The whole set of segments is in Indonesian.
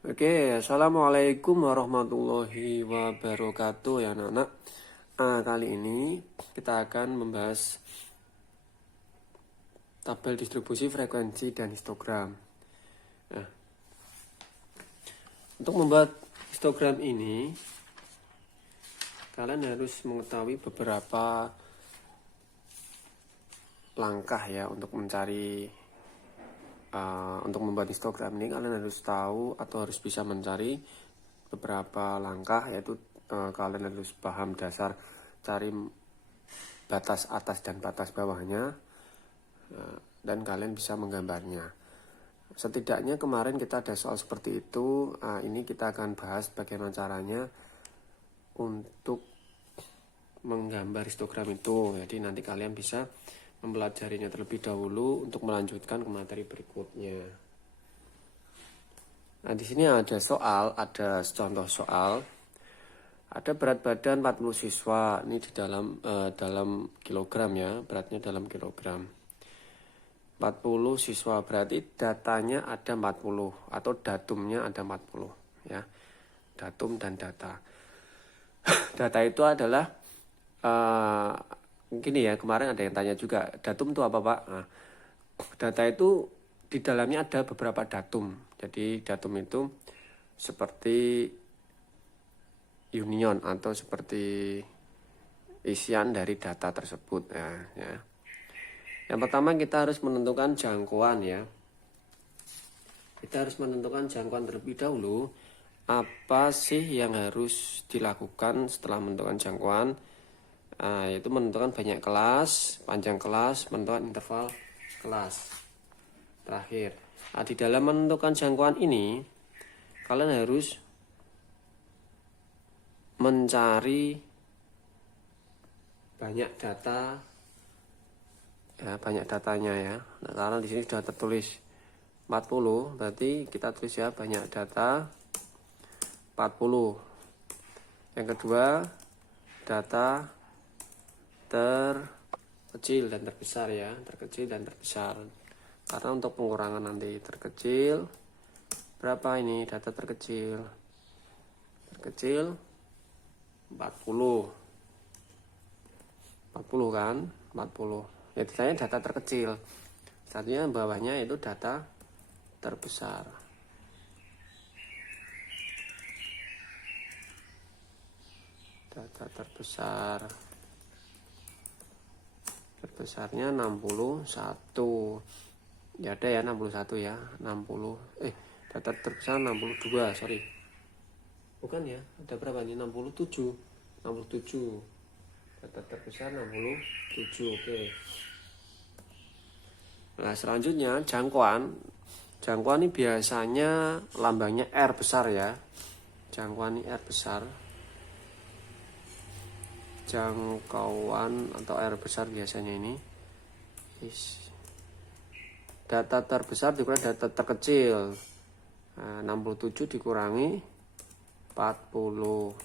Oke, assalamualaikum warahmatullahi wabarakatuh ya anak-anak. Kali ini kita akan membahas tabel distribusi frekuensi dan histogram. Nah, untuk membuat histogram ini, kalian harus mengetahui beberapa langkah ya untuk mencari. Untuk membuat histogram ini kalian harus tahu atau harus bisa mencari beberapa langkah, yaitu kalian harus paham dasar cari batas atas dan batas bawahnya, dan kalian bisa menggambarnya. Setidaknya kemarin kita ada soal seperti itu. Ini kita akan bahas bagaimana caranya untuk menggambar histogram itu. Jadi nanti kalian bisa mempelajarinya terlebih dahulu untuk melanjutkan ke materi berikutnya. Nah, di sini ada soal, ada contoh soal. Ada berat badan 40 siswa, ini di dalam kilogram ya, beratnya dalam kilogram. 40 siswa berarti datanya ada 40 atau datumnya ada 40 ya. Datum dan data. Data itu adalah gini ya, kemarin ada yang tanya juga, datum itu apa Pak? Nah, data itu di dalamnya ada beberapa datum. Jadi datum itu seperti union atau seperti isian dari data tersebut ya. Yang pertama kita harus menentukan jangkauan ya. Kita harus menentukan jangkauan terlebih dahulu. Apa sih yang harus dilakukan setelah menentukan jangkauan? Yaitu menentukan banyak kelas, panjang kelas, menentukan interval kelas. Terakhir, di dalam menentukan jangkauan ini, kalian harus mencari banyak data, ya, banyak datanya ya. Nah, karena di sini sudah tertulis 40, berarti kita tulis ya banyak data 40. Yang kedua, data terkecil dan terbesar ya, terkecil dan terbesar. Karena untuk pengurangan nanti terkecil berapa ini data terkecil? Terkecil 40 kan, 40. Ya saya data terkecil. Satunya bawahnya itu data terbesar. Data terbesar. Terbesarnya 61. Ya ada ya 61 ya, 60. Data terbesar 62, sorry. Bukan ya, ada berapa nih? 67. 67. Data terbesar 67, oke. Nah, selanjutnya jangkauan. Jangkauan ini biasanya lambangnya R besar ya. Jangkauan ini R besar. Jangkauan atau R besar biasanya ini. Data terbesar dikurangi data terkecil. 67 dikurangi 40.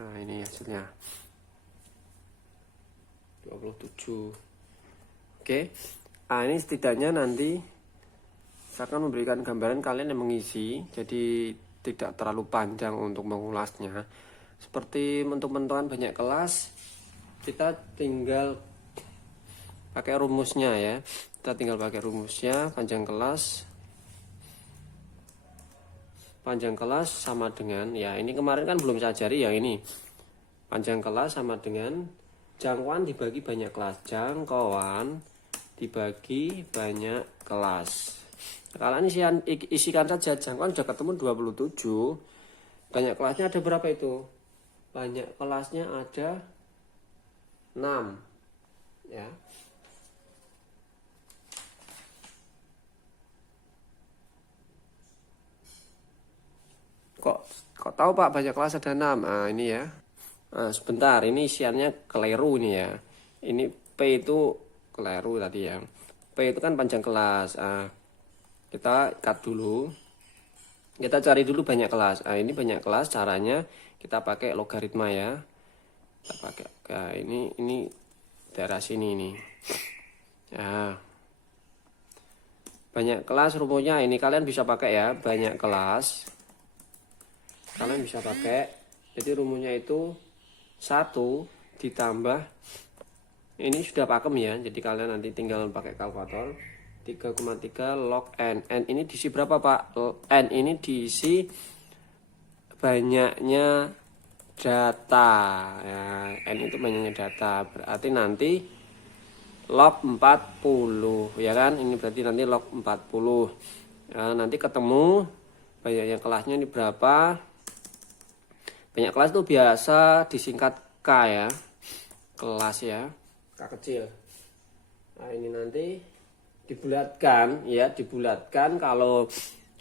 Nah, ini hasilnya 27. Oke. Ini setidaknya nanti saya akan memberikan gambaran, kalian yang mengisi, jadi tidak terlalu panjang untuk mengulasnya. Seperti untuk menentukan banyak kelas, kita tinggal pakai rumusnya ya. Kita tinggal pakai rumusnya, panjang kelas sama dengan, ya ini kemarin kan belum saya ajari yang ini. Panjang kelas sama dengan jangkauan dibagi banyak kelas. Jangkauan dibagi banyak kelas. Kalian isikan saja, jangkauan sudah ketemu 27. Banyak kelasnya ada berapa itu? Banyak kelasnya ada 6 ya. Kok tahu Pak banyak kelas ada 6? Ini ya. Sebentar, ini isiannya keliru nih ya. Ini P itu keliru tadi ya. P itu kan panjang kelas. Kita cut dulu. Kita cari dulu banyak kelas. Ini banyak kelas, caranya kita pakai logaritma ya. Kita pakai ini daerah sini nih. Ya. Banyak kelas rumusnya ini kalian bisa pakai ya, banyak kelas. Kalian bisa pakai. Jadi rumusnya itu 1 ditambah ini sudah pakem ya. Jadi kalian nanti tinggal pakai kalkulator. 3,3 log n. N ini diisi berapa, Pak? N ini diisi banyaknya data ya. N itu banyaknya data, berarti nanti log 40 ya kan, ini berarti nanti log 40 ya, nanti ketemu banyaknya kelasnya ini berapa. Banyak kelas itu biasa disingkat K ya, kelas ya, K kecil. Nah ini nanti dibulatkan ya, dibulatkan kalau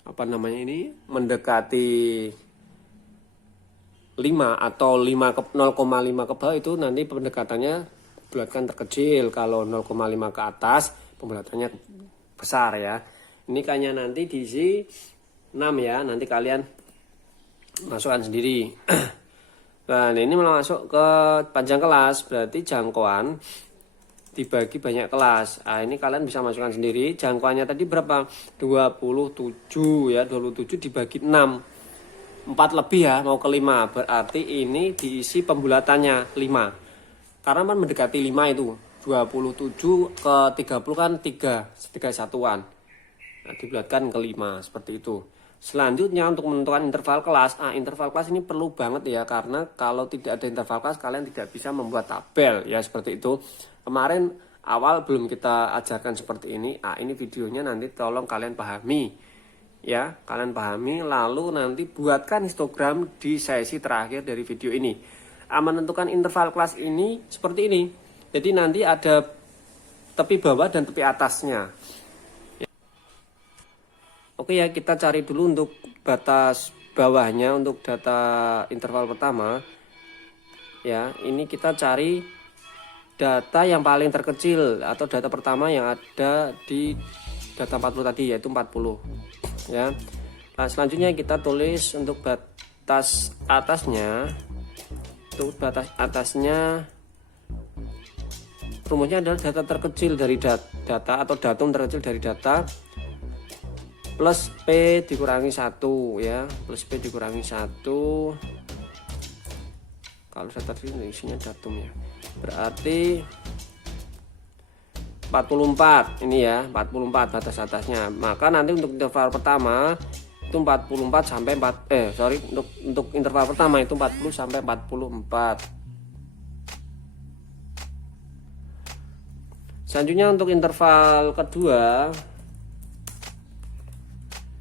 apa namanya ini mendekati 5 atau 0,5 ke bawah itu nanti pendekatannya bulatkan terkecil. Kalau 0,5 ke atas pembulatannya besar ya. Ini kayaknya nanti diisi 6 ya, nanti kalian masukkan sendiri. Nah ini masuk ke panjang kelas, berarti jangkauan dibagi banyak kelas. Nah ini kalian bisa masukkan sendiri. Jangkauannya tadi berapa? 27 ya, 27 dibagi 6, 4 lebih ya, mau ke 5. Berarti ini diisi pembulatannya 5. Karena kan mendekati 5 itu. 27 ke 30 kan 3 satuan. Nah, dibulatkan ke 5 seperti itu. Selanjutnya untuk menentukan interval kelas. Interval kelas ini perlu banget ya, karena kalau tidak ada interval kelas kalian tidak bisa membuat tabel ya, seperti itu. Kemarin awal belum kita ajarkan seperti ini. Ini videonya nanti tolong kalian pahami ya, kalian pahami lalu nanti buatkan histogram di sesi terakhir dari video ini. Menentukan interval kelas ini seperti ini. Jadi nanti ada tepi bawah dan tepi atasnya. Oke ya, kita cari dulu untuk batas bawahnya untuk data interval pertama. Ya, ini kita cari data yang paling terkecil atau data pertama yang ada di data 40 tadi, yaitu 40. Ya. Nah, selanjutnya kita tulis untuk batas atasnya. Untuk batas atasnya rumusnya adalah data terkecil dari data atau datum terkecil dari data plus P dikurangi 1 ya, plus P dikurangi 1. Kalau data ini isinya datum ya, berarti 44 ini ya, 44 batas atasnya. Maka nanti untuk interval pertama itu 44 sampai untuk interval pertama itu 40 sampai 44. Selanjutnya untuk interval kedua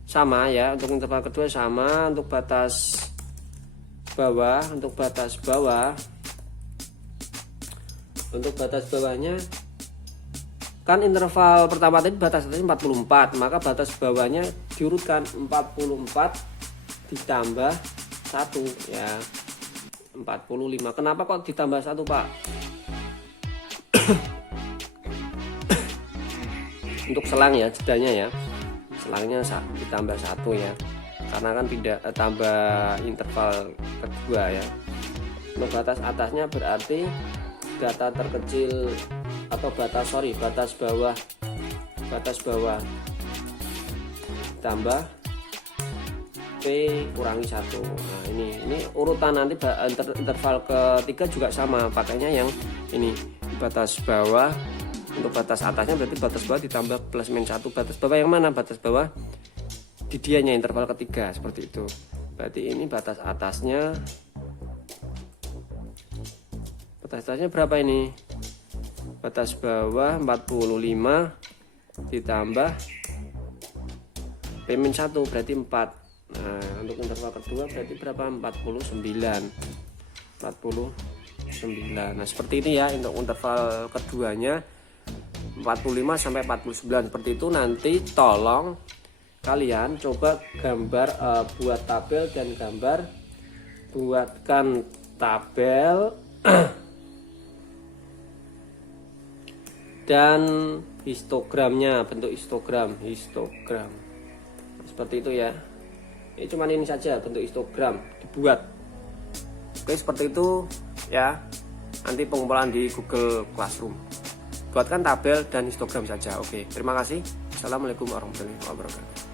sama ya, untuk interval kedua sama. Untuk batas bawah, untuk batas bawahnya kan interval pertama tadi batas atasnya 44, maka batas bawahnya diurutkan 44 ditambah 1 ya, 45. Kenapa kok ditambah 1, Pak? Untuk selang ya, jedanya ya, selangnya ditambah 1 ya, karena kan tidak tambah interval kedua ya. Untuk batas atasnya berarti data terkecil atau batas bawah tambah P kurangi 1. Nah ini urutan nanti interval ketiga juga sama, pakainya yang ini batas bawah. Untuk batas atasnya berarti batas bawah ditambah plus min 1. Batas bawah yang mana? Batas bawah di dianya interval ketiga, seperti itu. Berarti ini batas atasnya berapa ini? Batas bawah 45 ditambah P-1 berarti 4. Nah untuk interval kedua berarti berapa? 49. Nah seperti ini ya untuk interval keduanya, 45 sampai 49 seperti itu. Nanti tolong kalian coba gambar, buat tabel dan buatkan tabel dan histogramnya, bentuk histogram seperti itu ya. Ini cuman ini saja bentuk histogram dibuat. Oke seperti itu ya. Nanti pengumpulan di Google Classroom, buatkan tabel dan histogram saja. Oke, terima kasih. Assalamualaikum warahmatullahi wabarakatuh.